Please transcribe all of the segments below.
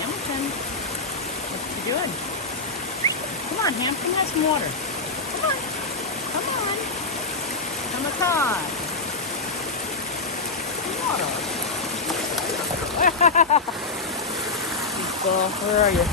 Hampton, what you doing? Come on, Hampton, have some water. Come on, come on. Come across. Some water. People, where are you?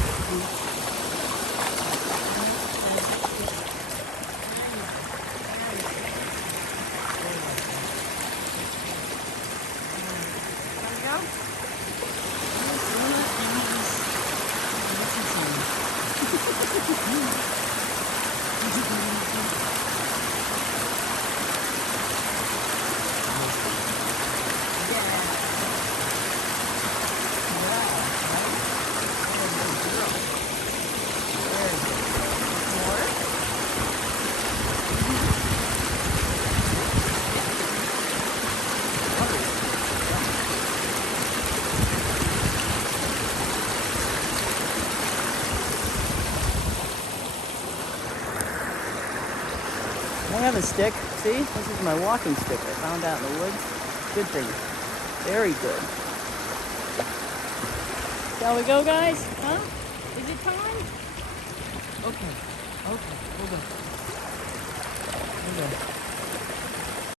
I have a stick. See? This is my walking stick I found out in the woods. Good thing. Very good. Shall we go, guys? Huh? Is it time? Okay. Okay. Hold on. Hold on.